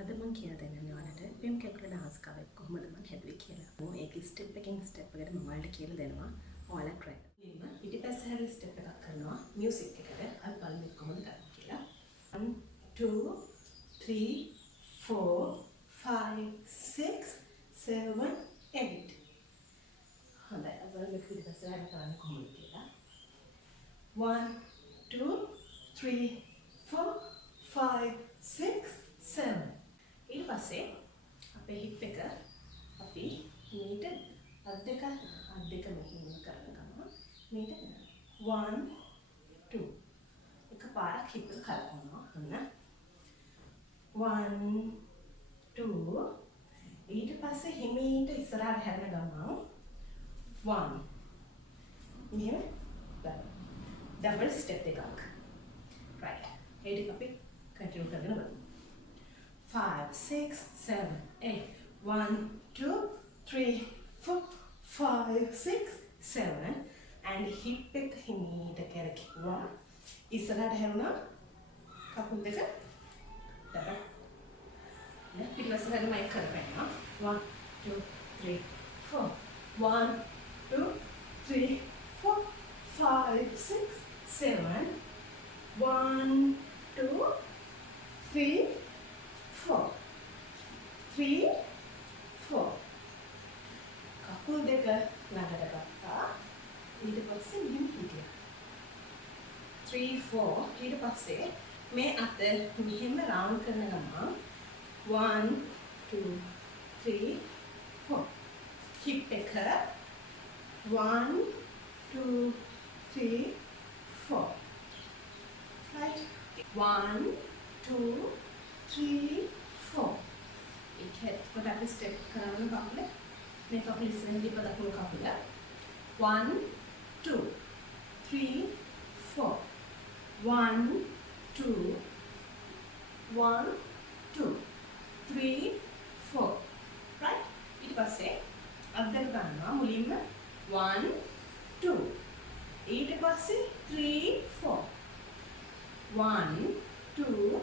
අද මම කියලා දෙන්නේ ඔයාලට විම් කැකුල ඩාන්ස් එක කොහොමද මම හැදුවේ කියලා. ඒක ස්ටෙප් එකකින් ස්ටෙප් එකට මම ඔයාලට කියලා දෙනවා. ඔයාලා try කරන්න. පිටිපස්ස හැරි ස්ටෙප් එකක් කරනවා මියුසික් එකට. අද බලමු කොහොමද කරන්නේ කියලා. 1 2 3 4 5 6 7 8 හොඳයි. අද බලමු පිටිපස්ස හැරි කරන්නේ කොහොමද කියලා. 1 2 3 4 5 6 7 ඊට පස්සේ අපේ හිප් එක අපි මීට අත් දෙක මෙහෙම කරන ගමන් මීට 1 2 එකපාරක් හිප් එක කරකවනවා. ඔන්න 1 2 ඊට පස්සේ හිමීට ඉස්සරහට හැරෙන ගමන් 1 මෙහෙම ඩබල් ස්ටෙප් එකක්. right ඒ ටික අපි කන්ටිනියු කරගෙන බලමු. 5 6 7 8 1 2 3 4 5 6 7 and hip එක හිමීට කරකිනවා. ඉස්සරහට හැරුණා කකුල් දෙක ඩබල්. පිටිපස්ස හැරෙම එක කරපැන්නා. 1 2 3 4 1 2 3 4 5 6 7 1 2 3 4 3 4 කකුල් දෙක ළඟට ගත්තා. ඊට පස්සේ මෙහෙම හිටියා. 3 4 ඊට පස්සේ මේ අත මෙහෙම රවුන්ඩ් කරන ගමන් 1 2 3 4 හිප් එක 1 2 3 4 right 1 2 3 4 කොට අපි ස්ටෙප් කරන කකුල මේ කකුල ඉස්සරහින් දීප දකුණු කකුල 1 2 3 4 1 2 1 2 3 4 right ඊට පස්සේ අත් දෙක ගන්නවා මුලින්ම 1 2 ඊට පස්සේ 3 4 1 2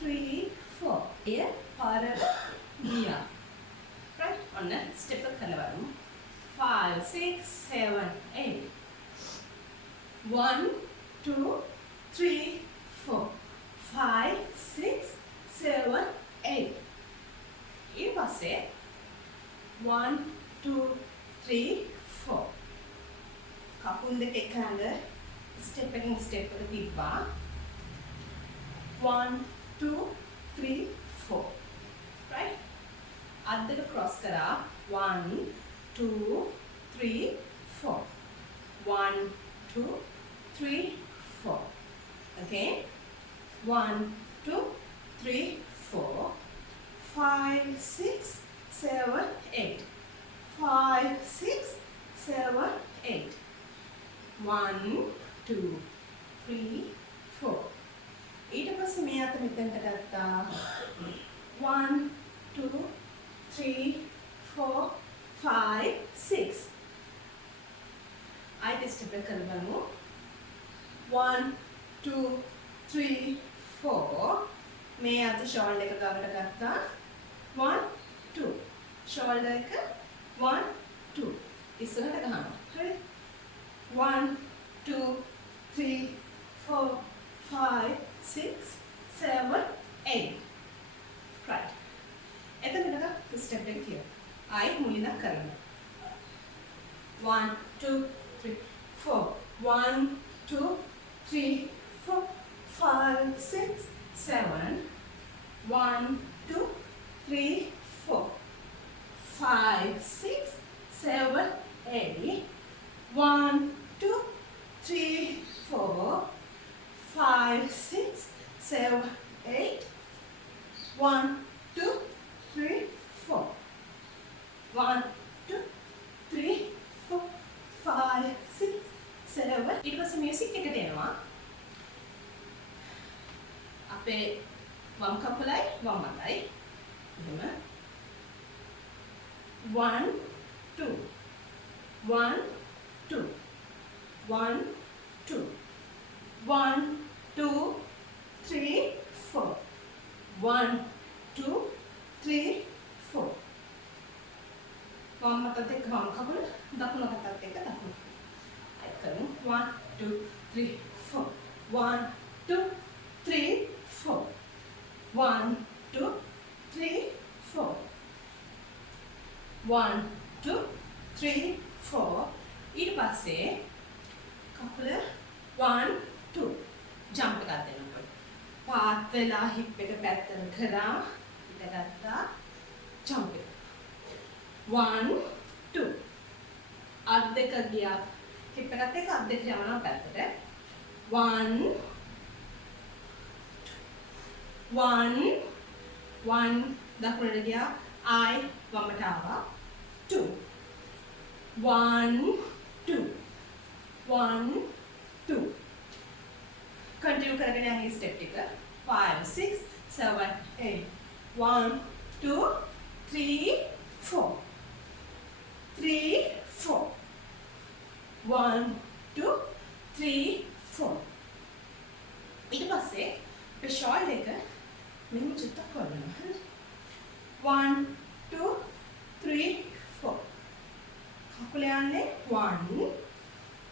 3 4 එය පාරට ගියා. right ඔන්න ස්ටෙප් එක කරලා බලමු. 5 6 7 8 1 2 3 4 5 6 7 8 ඊට පස්සේ 1 2 3 4 කකුල් දෙක එකඟ ස්ටෙප් එකකින් ස්ටෙප් එක තිබ්බා. 1 2 3 4 right අත් දෙක ක්‍රොස් කරා. 1 2 3 4 1 2 3 4 again 1 2 3 4 5 6 7 8 5 6 7 8 1 2 3 4 ඊට පස්සේ මේ අත මෙතෙන්ට ගත්තා. 1 2 3 4 5 6 ආයෙත් ස්ටෙප් එක කරගමු. 1 2 3 4 මේ අත ෂෝල්ඩර් එක ගාවට ගත්තා. 1 2 ෂෝල්ඩර් එක 1 2 ඉස්සරහට ගහනවා. හරි 1 2 3 4 5 6 7 8 right එතනකට ස්ටෙප් එක කියලා ආයි මුලින්ම කරන්න. 1 2 3 4 1 2 3 4 5 6 7 1 2 3 4 5 6 7 8 1 2 3 4 5 6 7 8 1 2 3 4 1 2 3 4 5 6 7 ඊට පස්සේ මියුසික් එකට එනවා. අපේ වම් කකුලයි වම් අතයි එහෙම 1 2 1 2 1 2 1 2 3 4 1 2 3 4 1 2 3 4 1 2 3 4 1 2 3 4 ඊට පස්සේ කකුල 1 2 ජම්ප් එකක් දෙනවා. පාත් වෙලා හිප් එක පැත්තට කරා ඉඳගත්තා ජම්ප් එක. 1 2 අත් දෙක ගියා හිප් එකත් එක්ක අත් දෙක යනවා පැත්තට. 1 1 1 දකුණට ගියා I වමට ආවා 2 1 2 1 2 continue කරගෙන යන්නේ step එක 5 6 7 8 1 2 3 4 3 4 1 2 3 4 ඊට පස්සේ අපේ ෂෝල්ඩර් එක මෙන්න චුට්ටක් කරනවා හරිද 1 2 3 4 කකුල යන්නේ 1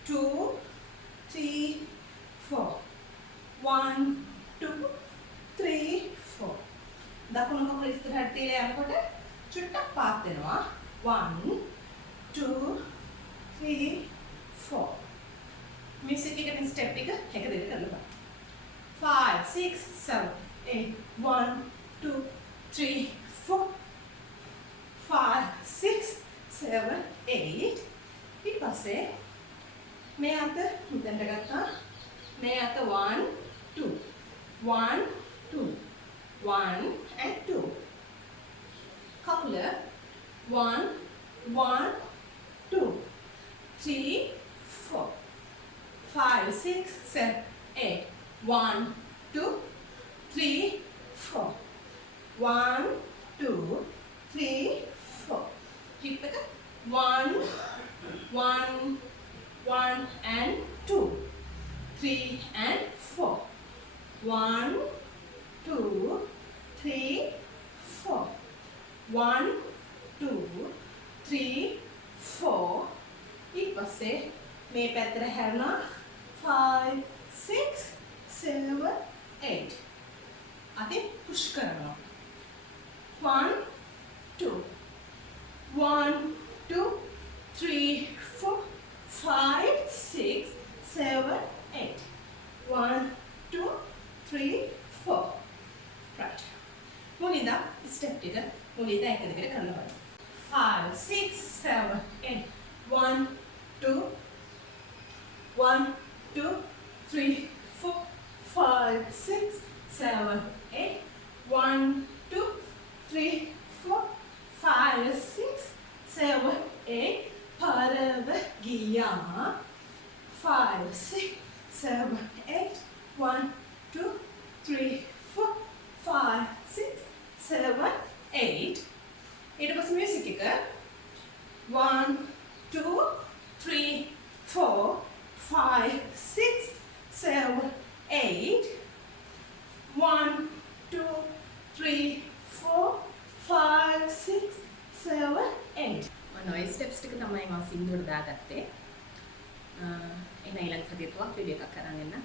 2 3 4 1 2 3 4 දකුණු කකුල ඉස්සරහට තියලා යනකොට චුට්ටක් පාත් වෙනවා 1 2 3 4 මියුසික් එකකින් ස්ටෙප් එක එක දෙක කරලා 5 6 7 8 1 2 3 4 5 6 7 8 ඊට පස්සේ මේ අත මෙතනට ගත්තා මේ අත 1 2 1 2 1 and 2 කකුල 1 1 2 3 4 5 6 7 8 1 2 3 4 1 2 3 4 hip එක 1 1 1 and 2 3 and 4 1 2 3 4 1 2 3 4 ඊට පස්සේ මේ පැත්තට හැරෙනවා 5 6 7 8 අතේ පුෂ් කරනවා 1 2 1 2 3 4 5 6 7 8 1 2 3 4 right මුලින්ද ස්ටෙප් එක මුලින්ද එක දෙකට කරන්න බලන්න 5 6 7 8 1 2 1 2 3 4 5 6 7 8 1 2 3 4 5 6 7 8 පරව ගියා 5 6 7 8 1 2 3 4 5 6 7 8 ඊට පස්සේ මියුසික් එක 1 2 3 4 5 6 7 8 1 2 3 4 5 6 7 8 ඔය ස්ටෙප්ස් ටික තමයි මම සින්දුවට දාගත්තේ. එහෙනම් ඊළඟ සතියේ තුවක් වීඩියෝ එකක් කරන් එන්න.